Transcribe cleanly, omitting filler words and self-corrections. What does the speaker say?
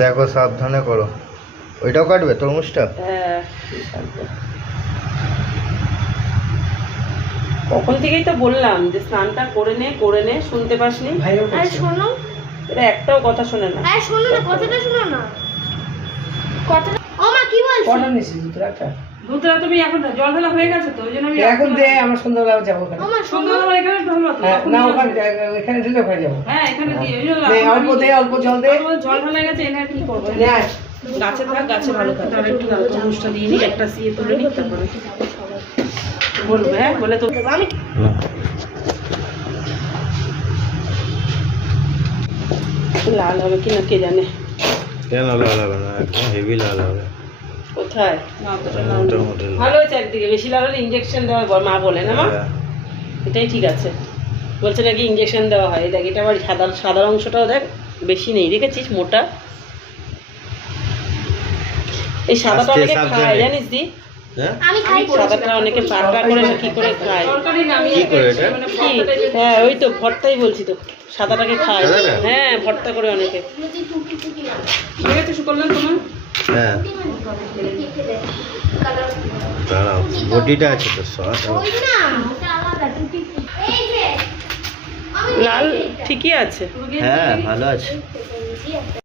দেখো সাবধানে করো। ওইটাও কাটবে তরমুজটা? হ্যাঁ কখন থেকেই তো বললাম যে স্নানটা করে নে শুনতে পাসনি? আরে শোনো, এটা একটাও কথা শোনে না। আরে শোনো না, কথাটা শোনো না, কথাটা। ও মা কি বলছিস? কটা নিছিস দুধটা? দুধটা তুমি এখন জল ফেলা হয়ে গেছে তো, ওই জন্য আমি এখন দে, আমরা সন্ধ্যাবেলা যাবো ওখানে। ও মা শোনো, সন্ধ্যাবেলা এখানে ঢালবো তো। হ্যাঁ, না ওখানে এখানে দিলে ওখানে যাবো। হ্যাঁ এখানে দিয়ে ওই জন্য দে, অল্প দে, অল্প জল দে। জল ঢালা গেছে, এনে আর কি করবো? নে আয়। গাছে থাক, গাছে ভালো থাক। আর একটু দাও, তরমুজটা দিয়ে নিই, একটা সিয়ে তুলে নিই, তারপরে বলবো। হ্যাঁ বলে তো আমি লাল হবে কি না কে জানে। কেন লাল হবে না? একদম হেভি লাল হবে। কোথায়? মোটামুটি ভালো হয়েছে একদিকে, বেশি লাল হলে ইঞ্জেকশন দেওয়া হয় মা বলে না মা? হ্যাঁ। এটাই ঠিক আছে, বলছে নাকি ইঞ্জেকশন দেওয়া হয়। দেখ এটা আবার সাদা সাদা অংশটাও দেখ বেশি নেই, দেখেছিস মোটা। এই সাদাটা আস্তে অনেকে সাবধানে। খায় জানিস দি? হ্যাঁ আমি খাই। সাদাটা অনেকে পাকা করে না কি করে খায়। কি করে এটা? কি? হ্যাঁ ওই তো ভর্তাই বলছি তো, সাদাটাকে খায়। সাদাটা? হ্যাঁ ভর্তা করে অনেকে। ঠিক আছে সুকল্যাণ তোমার? হ্যাঁ দাঁড়াও, বডিটা আছে তো সস। ওই না, ওটা আলাদা টুকি। এই যে লাল ঠিকই আছে। হ্যাঁ ভালো আছে। আমি